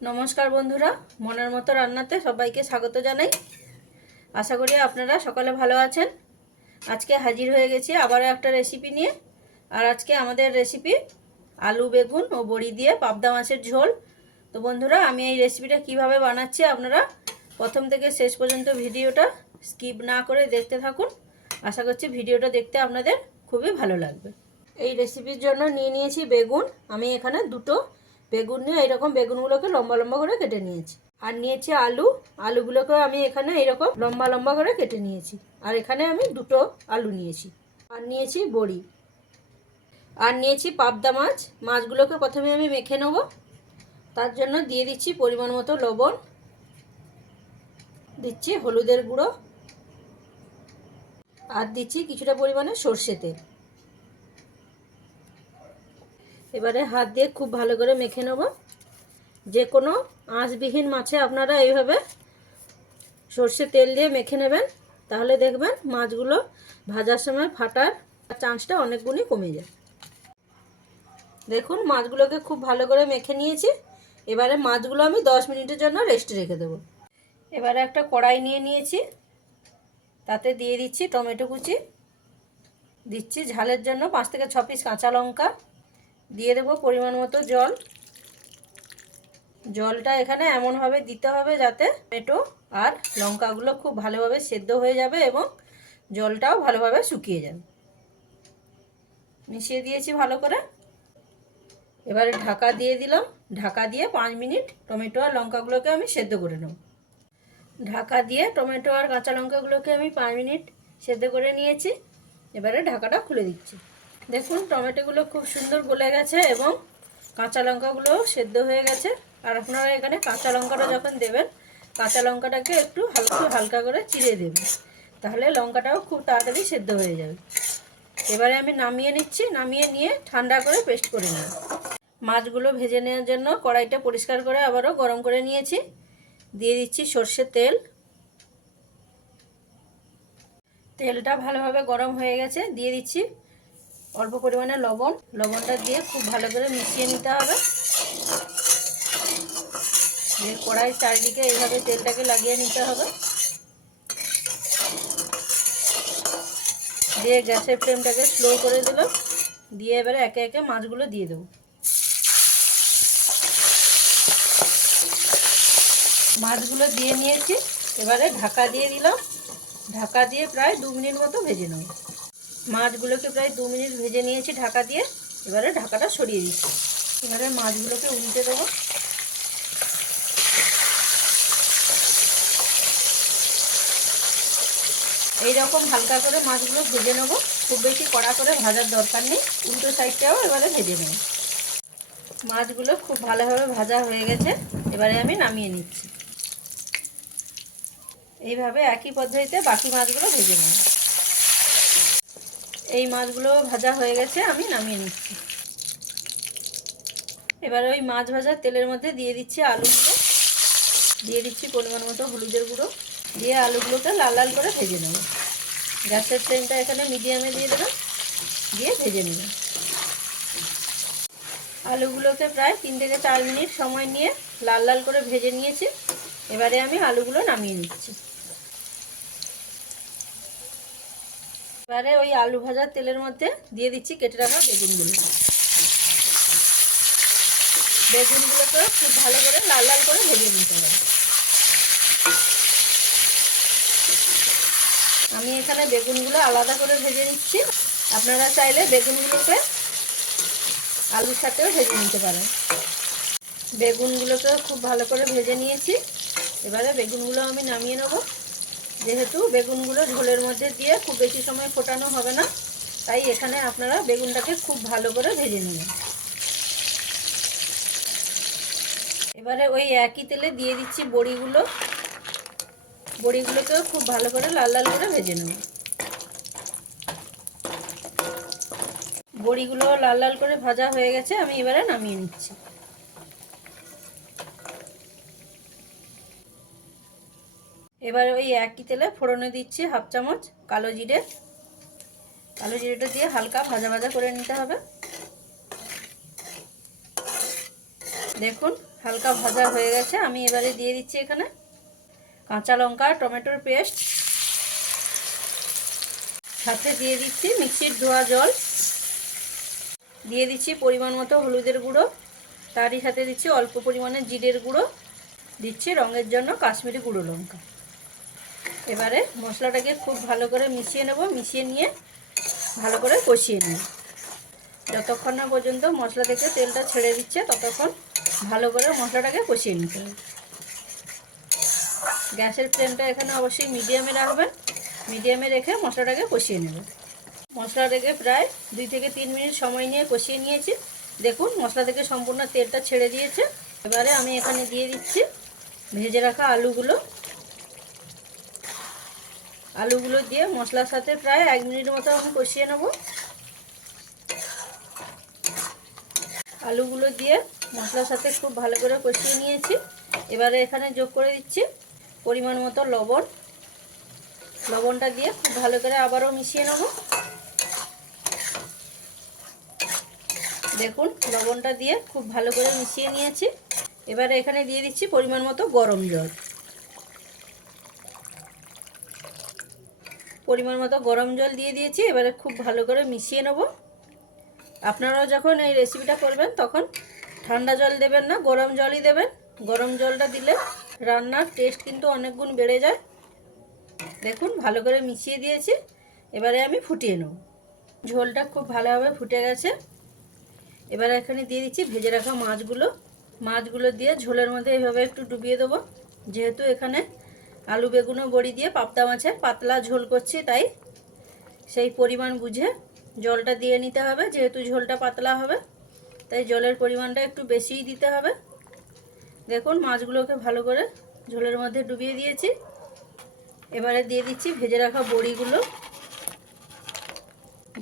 নমস্কার বন্ধুরা, মনের মতো রান্নাতে সবাইকে স্বাগত জানাই। আশা করি আপনারা সকালে ভালো আছেন। আজকে হাজির হয়ে গেছি আবারও একটা রেসিপি নিয়ে। আর আজকে আমাদের রেসিপি আলু, বেগুন ও বড়ি দিয়ে পাবদা মাছের ঝোল। তো বন্ধুরা, আমি এই রেসিপিটা কীভাবে বানাচ্ছি আপনারা প্রথম থেকে শেষ পর্যন্ত ভিডিওটা স্কিপ না করে দেখতে থাকুন। আশা করছি ভিডিওটা দেখতে আপনাদের খুবই ভালো লাগবে। এই রেসিপির জন্য নিয়ে নিয়েছি বেগুন। আমি এখানে দুটো বেগুন নিয়ে এইরকম বেগুনগুলোকে লম্বা লম্বা করে কেটে নিয়েছি। আর নিয়েছি আলু। আলুগুলোকেও আমি এখানে এইরকম লম্বা লম্বা করে কেটে নিয়েছি। আর এখানে আমি দুটো আলু নিয়েছি। আর নিয়েছি বড়ি। আর নিয়েছি পাবদা মাছ। মাছগুলোকে প্রথমে আমি মেখে নেব। তার জন্য দিয়ে দিচ্ছি পরিমাণ মতো লবণ। দিচ্ছি হলুদের গুঁড়ো। আর দিচ্ছি কিছুটা পরিমাণে সর্ষে তেল। এবারে হাত দিয়ে খুব ভালো করে মেখে নেব। যে কোনো আঁশবিহীন মাছে আপনারা এইভাবে সর্ষে তেল দিয়ে মেখে নেবেন। তাহলে দেখবেন মাছগুলো ভাজার সময় ফাটার চান্সটা অনেক গুণই কমে যায়। দেখুন, মাছগুলোকে খুব ভালো করে মেখে নিয়েছি। এবারে মাছগুলো আমি দশ মিনিটের জন্য রেস্টে রেখে দেবো। এবারে একটা কড়াই নিয়ে নিয়েছি। তাতে দিয়ে দিচ্ছি টমেটো কুচি। দিচ্ছি ঝালের জন্য পাঁচ থেকে ছ পিস কাঁচা লঙ্কা। দিয়ে দেবো পরিমাণ মতো জল। জলটা এখানে এমনভাবে দিতে হবে যাতে টমেটো আর লঙ্কাগুলো খুব ভালোভাবে সেদ্ধ হয়ে যাবে এবং জলটাও ভালোভাবে শুকিয়ে যাবে। মিশিয়ে দিয়েছি ভালো করে। এবারে ঢাকা দিয়ে দিলাম। ঢাকা দিয়ে পাঁচ মিনিট টমেটো আর লঙ্কাগুলোকে আমি সেদ্ধ করে নেব। ঢাকা দিয়ে টমেটো আর কাঁচা লঙ্কাগুলোকে আমি পাঁচ মিনিট সেদ্ধ করে নিয়েছি। এবারে ঢাকাটা খুলে দিচ্ছি। দেখুন, টমেটোগুলো খুব সুন্দর গলে গেছে এবং কাঁচা লঙ্কাগুলোও সেদ্ধ হয়ে গেছে। আর আপনারা এখানে কাঁচা লঙ্কাটা যখন দেবেন, কাঁচা লঙ্কাটাকে একটু হালকা হালকা করে চিড়ে দেবেন। তাহলে লঙ্কাটাও খুব তাড়াতাড়ি সেদ্ধ হয়ে যাবে। এবারে আমি নামিয়ে নিচ্ছি, নামিয়ে নিয়ে ঠান্ডা করে পেস্ট করে নিই। মাছগুলো ভেজে নেওয়ার জন্য কড়াইটা পরিষ্কার করে আবারও গরম করে নিয়েছি। দিয়ে দিচ্ছি সর্ষের তেল। তেলটা ভালোভাবে গরম হয়ে গেছে। দিয়ে দিচ্ছি অল্প পরিমাণে লবণ, লবণটা দিয়ে খুব ভালো করে মিশিয়ে নিতে হবে। দিয়ে কড়াইয়ের চারিদিকে এইভাবে তেলটাকে লাগিয়ে নিতে হবে। দিয়ে গ্যাসের ফ্লেমটাকে স্লো করে দিলাম দিয়ে এবারে একে একে মাছগুলো দিয়ে দেবো। মাছগুলো দিয়ে নিয়েছি। এবারে ঢাকা দিয়ে দিলাম। ঢাকা দিয়ে প্রায় দু মিনিট মতো ভেজে নেব। মাছগুলোকে প্রায় দু মিনিট ভেজে নিয়েছি ঢাকা দিয়ে। এবারে ঢাকাটা সরিয়ে দিচ্ছি। এবারে মাছগুলোকে উল্টে দেবো। এইরকম হালকা করে মাছগুলো ভেজে নেব। খুব বেশি কড়া করে ভাজার দরকার নেই। উল্টো সাইডটাও এবারে ভেজে নেব। মাছগুলো খুব ভালোভাবে ভাজা হয়ে গেছে। এবারে আমি নামিয়ে নিচ্ছি। এইভাবে একই পদ্ধতিতে বাকি মাছগুলো ভেজে নেব। এই মাছগুলো ভাজা হয়ে গেছে, আমি নামিয়ে নিচ্ছি। এবারে ওই মাছ ভাজা তেলের মধ্যে দিয়ে দিচ্ছি আলুগুলো। দিয়ে দিচ্ছি পরিমাণ মতো হলুদের গুঁড়ো। দিয়ে আলুগুলোকে লাল লাল করে ভেজে নেব। গ্যাসের ফ্লেমটা এখানে মিডিয়ামে দিয়ে দেবেন দিয়ে ভেজে নেবেন আলুগুলোকে প্রায় তিন থেকে চার মিনিট সময় নিয়ে লাল লাল করে ভেজে নিয়েছি। এবারে আমি আলুগুলো নামিয়ে নিচ্ছি। এবারে ওই আলু ভাজার তেলের মধ্যে দিয়ে দিচ্ছি কেটে রাখা বেগুনগুলো। বেগুনগুলোকে খুব ভালো করে লাল লাল করে ভেজে নিতে হবে। আমি এখানে বেগুনগুলো আলাদা করে ভেজে নিচ্ছি। আপনারা চাইলে বেগুনগুলোকে আলুর সাথেও ভেজে নিতে পারেন। বেগুনগুলোকে খুব ভালো করে ভেজে নিয়েছি। এবারে বেগুনগুলো আমি নামিয়ে নেব। যেহেতু বেগুনগুলো ঝোলের মধ্যে দিয়ে খুব বেশি সময় ফোটানো হবে না, তাই এখানে আপনারা বেগুনটাকে খুব ভালো করে ভেজে নেবেন। এবারে ওই একই তেলে দিয়ে দিচ্ছি বড়িগুলো। বড়িগুলোকেও খুব ভালো করে লাল লাল করে ভেজে নেব। বড়িগুলো লাল লাল করে ভাজা হয়ে গেছে, আমি এবারে নামিয়ে নিচ্ছি। এবারে ওই একই তেলে ফোড়নে দিচ্ছি হাফ চামচ কালো জিরে। কালো জিরেটা দিয়ে হালকা ভাজা ভাজা করে নিতে হবে। দেখুন, হালকা ভাজা হয়ে গেছে। আমি এবারে দিয়ে দিচ্ছি এখানে কাঁচা লঙ্কা, টমেটোর পেস্ট। সাথে দিয়ে দিচ্ছি মিক্সির ধোয়া জল। দিয়ে দিচ্ছি পরিমাণ মতো হলুদের গুঁড়ো। তারই সাথে দিচ্ছি অল্প পরিমাণে জিরের গুঁড়ো। দিচ্ছি রঙের জন্য কাশ্মীরি গুঁড়ো লঙ্কা। এবারে মশলাটাকে খুব ভালো করে মিশিয়ে নেব, মিশিয়ে নিয়ে ভালো করে কষিয়ে নিই। যতক্ষণ না পর্যন্ত মশলা থেকে তেলটা ছেড়ে দিচ্ছে, ততক্ষণ ভালো করে মশলাটাকে কষিয়ে নিতে হবে। গ্যাসের ফ্লেমটা এখানে অবশ্যই মিডিয়ামে রাখবেন, মিডিয়ামে রেখে মশলাটাকে কষিয়ে নেবেন। মশলা রেখে প্রায় দুই থেকে তিন মিনিট সময় নিয়ে কষিয়ে নিয়েছি। দেখুন, মশলা থেকে সম্পূর্ণ তেলটা ছেড়ে দিয়েছে। এবারে আমি এখানে দিয়ে দিচ্ছি ভেজে রাখা আলুগুলো। আলুগুলো দিয়ে মশলার সাথে প্রায় এক মিনিট মতো আমি কষিয়ে নেব। আলুগুলো দিয়ে মশলার সাথে খুব ভালো করে কষিয়ে নিয়েছি। এবারে এখানে যোগ করে দিচ্ছি পরিমাণ মতো লবণ। লবণটা দিয়ে খুব ভালো করে আবারও মিশিয়ে নেব। দেখুন, লবণটা দিয়ে খুব ভালো করে মিশিয়ে নিয়েছি। এবারে এখানে দিয়ে দিচ্ছি পরিমাণ মতো গরম জল। পরিমাণ মতো গরম জল দিয়ে দিয়েছি, এবারে খুব ভালো করে মিশিয়ে নেব। আপনারাও যখন এই রেসিপিটা করবেন, তখন ঠান্ডা জল দেবেন না, গরম জলই দেবেন। গরম জলটা দিলে রান্নার টেস্ট কিন্তু অনেক গুণ বেড়ে যায়। দেখুন, ভালো করে মিশিয়ে দিয়েছি, এবারে আমি ফুটিয়ে নেব। ঝোলটা খুব ভালোভাবে ফুটে গেছে। এবারে এখানে দিয়ে দিচ্ছি ভেজে রাখা মাছগুলো। মাছগুলো দিয়ে ঝোলের মধ্যে এভাবে একটু ডুবিয়ে দেবো। যেহেতু এখানে আলু বেগুনও বড়ি দিয়ে পাবদা মাছের পাতলা ঝোল করছি, তাই সেই পরিমাণ বুঝে জলটা দিয়ে নিতে হবে, যেহেতু ঝোলটা পাতলা হবে, তাই জলের পরিমাণটা একটু বেশিই দিতে হবে। দেখুন, মাছগুলোকে ভালো করে ঝোলের মধ্যে ডুবিয়ে দিয়েছি। এবারে দিয়ে দিচ্ছি ভেজে রাখা বড়িগুলো।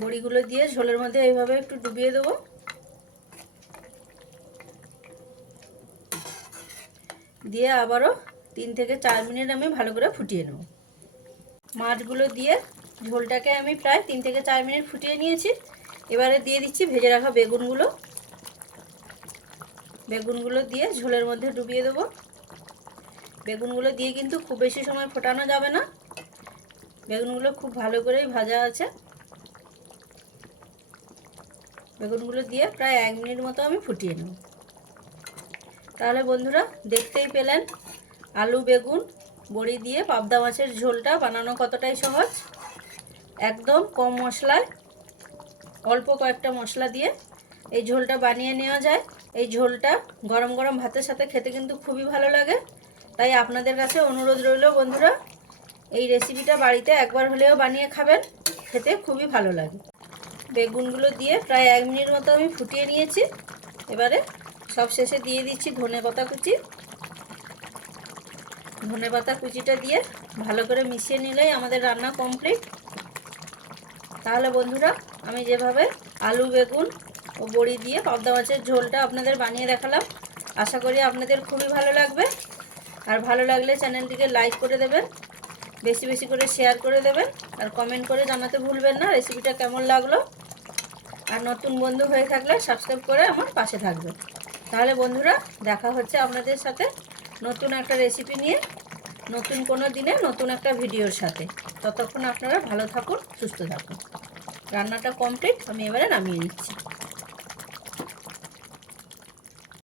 বড়িগুলো দিয়ে ঝোলের মধ্যে এইভাবে একটু ডুবিয়ে দেবো। দিয়ে আবারও তিন থেকে চার মিনিট আমি ভালো করে ফুটিয়ে নেব। মাছগুলো দিয়ে ঝোলটাকে আমি প্রায় তিন থেকে চার মিনিট ফুটিয়ে নিয়েছি। এবারে দিয়ে দিচ্ছি ভেজে রাখা বেগুনগুলো। বেগুনগুলো দিয়ে ঝোলের মধ্যে ডুবিয়ে দেবো। বেগুনগুলো দিয়ে কিন্তু খুব বেশি সময় ফোটানো যাবে না। বেগুনগুলো খুব ভালো করেই ভাজা আছে। বেগুনগুলো দিয়ে প্রায় এক মিনিট মতো আমি ফুটিয়ে নেব। তাহলে বন্ধুরা দেখতেই পেলেন আলু, বেগুন, বড়ি দিয়ে পাবদা মাছের ঝোলটা বানানো কতটাই সহজ? একদম কম মশলায়, অল্প কয়েকটা মশলা দিয়ে এই ঝোলটা বানিয়ে নেওয়া যায়। এই ঝোলটা গরম গরম ভাতের সাথে খেতে কিন্তু খুবই ভালো লাগে। তাই আপনাদের কাছে অনুরোধ রইল বন্ধুরা, এই রেসিপিটা বাড়িতে একবার হলেও বানিয়ে খাবেন, খেতে খুবই ভালো লাগে। বেগুনগুলো দিয়ে প্রায় এক মিনিট মতো আমি ফুটিয়ে নিয়েছি। এবারে সব শেষে দিয়ে দিচ্ছি ধনে পাতা কুচি। ধনে পাতা কুচিটা দিয়ে ভালো করে মিশিয়ে নিলেই আমাদের রান্না কমপ্লিট। তাহলে বন্ধুরা, আমি যেভাবে আলু, বেগুন ও বড়ি দিয়ে পাবদা মাছের ঝোলটা আপনাদের বানিয়ে দেখালাম, আশা করি আপনাদের খুবই ভালো লাগবে। আর ভালো লাগলে চ্যানেলটিকে লাইক করে দেবেন, বেশি বেশি করে শেয়ার করে দেবেন, আর কমেন্ট করে জানাতে ভুলবেন না, রেসিপিটা কেমন লাগল। আর নতুন বন্ধু হয়ে থাকলে সাবস্ক্রাইব করে আমার পাশে থাকবে তাহলে বন্ধুরা, দেখা হচ্ছে আপনাদের সাথে নতুন একটা রেসিপি নিয়ে, নতুন কোনো দিনে নতুন একটা ভিডিওর সাথে। ততক্ষণ আপনারা ভালো থাকুন, সুস্থ থাকুন। রান্নাটা কমপ্লিট আমি এবারে নামিয়ে নিচ্ছি।